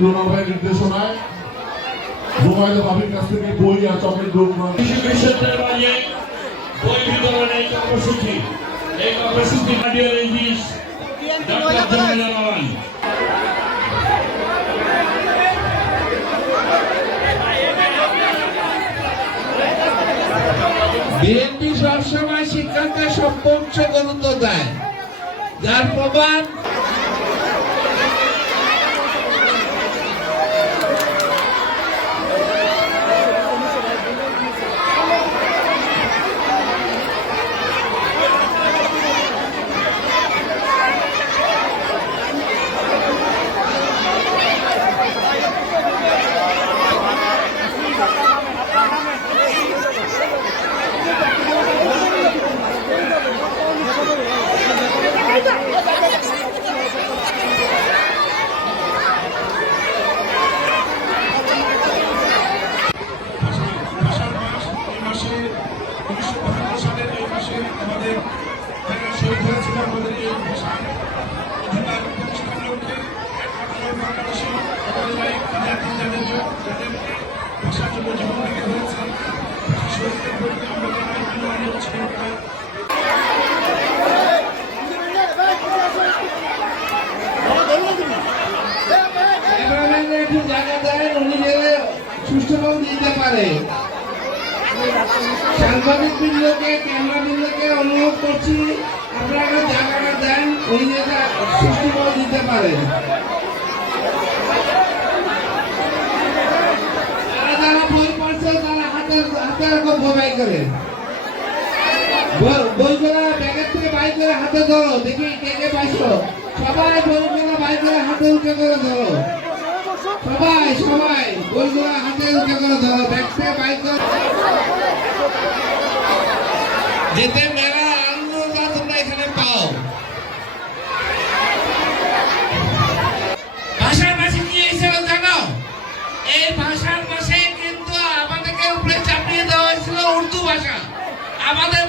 নির্দেশনায় জুবাইদা ভাবির কাছ থেকে বই আর চকলেট গ্রহণ করা বই বিতরণ এই কর্মসূচি বিএনপি সবসময় শিক্ষাকে সর্বোচ্চ গুরুত্ব দেয়, যার প্রমাণ শহীদ হয়েছিল আমাদের এই ভাষা অধিকার প্রতিষ্ঠার লক্ষ্যে বাংলাদেশে যাদের ভাষার জন্য জীবন দিতে হয়েছে শহীদদের প্রতি আমরা একটু জায়গা দেন, উনি গেলে সুষ্ঠুভাবে দিতে পারে। সাংবাদিক বৃন্দকে, ক্যামেরা বৃন্দকে অনুরোধ করছি, আপনারা জায়গাটা দেন, উনি যেটা সুষ্ঠুভাবে দিতে পারেন। যারা বই পড়ছে তারা হাতে বই করেন, বইগুলা ব্যাগের থেকে বাইর করে হাতে ধরো, দেখি কে কে পাইছো। সবাই বইগুলা বাইর করে হাতে উঠে করে ধরো, সবাই বইগুলা হাতে উঠে করে ধরো, ব্যাগ থেকে বাইর করে যেতে মেলা আনন্দটা তোমরা এখানে পাও। ভাষার ভাষা কি হয়েছিল জানো? এই ভাষার ভাষায় কিন্তু আমাদেরকে উপরে চাপিয়ে দেওয়া হয়েছিল উর্দু ভাষা। আমাদের